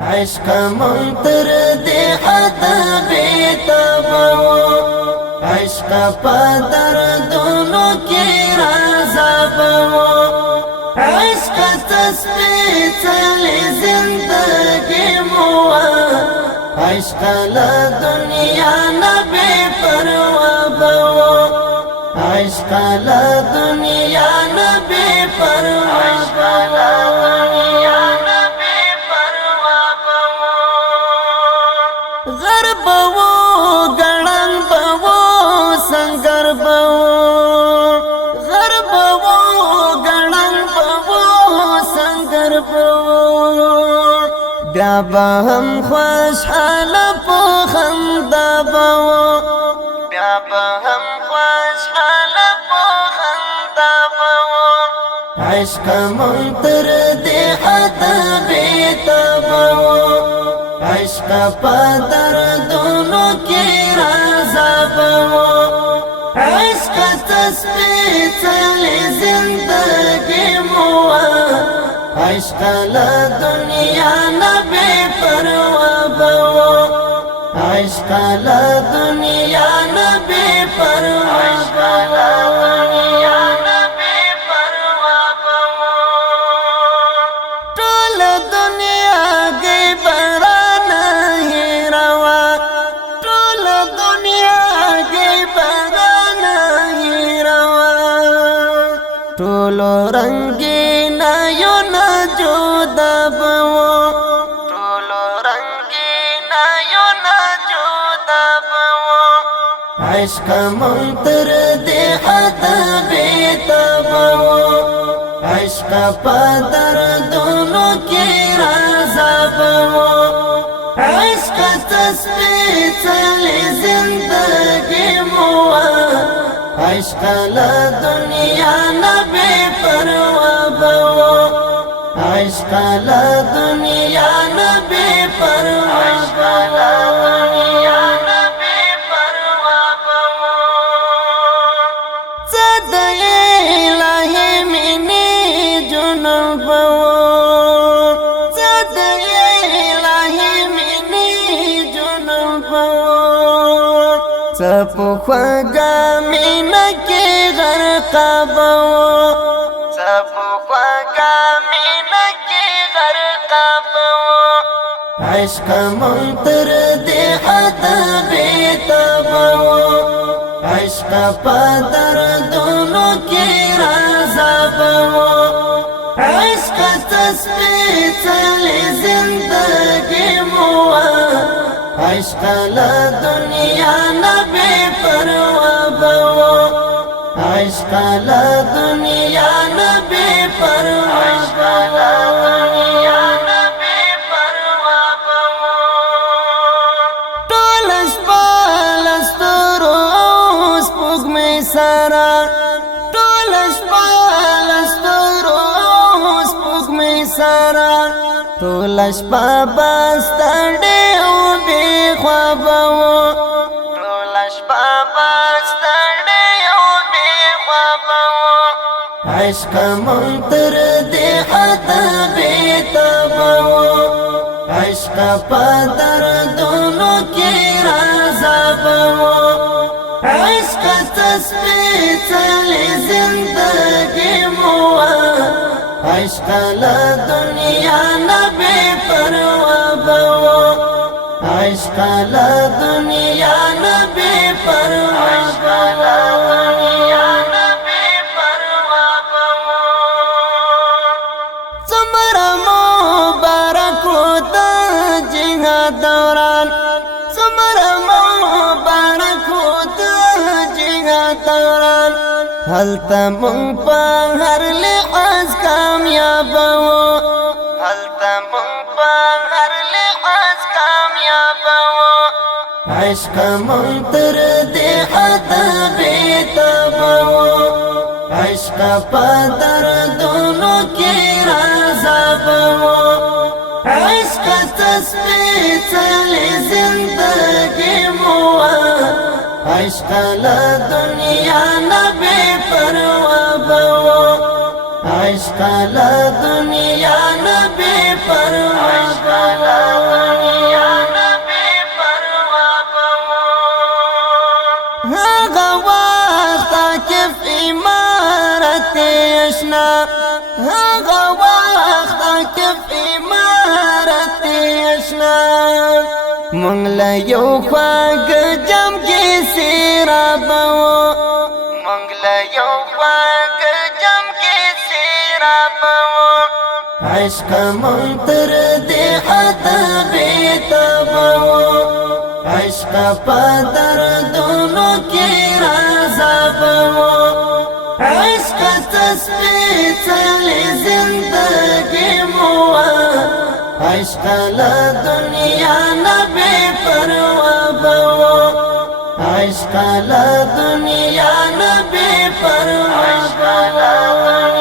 عشق منتر دی حد بیتابو عشق پدر دونو کی رازابو عشق تسبیتلی زندگی موا عشق لدنیا نبی پروابو عشق لدنیا نبی پروابو غرب وو گړن بو سنگر بو غرب وو گړن بو سنگر بو بیا به هم خوشحال په خندا بو بیا به هم خوشحال په خندا بو عشق منتر دی حد بیتابو عشق پدر دونو کی رازابو عشق تسبیتلی زندگی موا عشق لدنیا نبی پروابو عشق لدنیا نبی پروابو ټول دنیا گئی بڑا ټولو رنگینا یو نجودا بو ټولو رنگینا یو نجودا بو عشق منتر دی حد بیتابو عشق پدر دونو کی رازابو عشق تسبیتلی زندگی موا عشق لدنیا نبی پروابو عشق لدنیا نبی پروابو زد الہی منی جنوبو زد الہی منی جنوبو سپو خوگا مینا کی غرقابو سپو خوگا مینا کی غرقابو عشق منتر دی حد بیتابو عشق پدر دونو کی رازابو عشق تسبیتلی زندگی موا عشق لدنیا نبی پروابو عشق لدنیا نبی پروابو ټول شپه لستورو سپوږمۍ سره ټول شپه لستورو سپوږمۍ سره ټول شپه بستړې او بې خوابه وو ټول شپه بستړې او بې خوابه وو عشق منتر دی حد بیتابو عشق پدر دونو کی رازابو عشق تسبیتلی زندگی موا عشق لدنیا نبی پروابو عشق لدنیا نبی پروابو څومره مبارک د جهاد دوران څومره مبارک د جهاد دوران هلته مونږ په هر لحاظ کامیاب وو هلته مونږ په هر لحاظ کامیاب وو عشق منتر دی حد بیتابو عشق پدر دونو کی رازابو عشق تسبیتلی زندگی موا عشق لدنیا نبی پروابو عشق لدنیا نبی پروابو اشنا هغه وخت کف امارت اشنا مونږ له یو خواږ جام کې سیرابو مونږ له یو خواږ جام کې سیرابو عشق مونږ تر دې حد بیتابو عشق په دردونو کې رازابو عشق تسبیحالی زندگی موا عشق لا دنیا نبی پروا بوا عشق لا دنیا نبی پروا بوا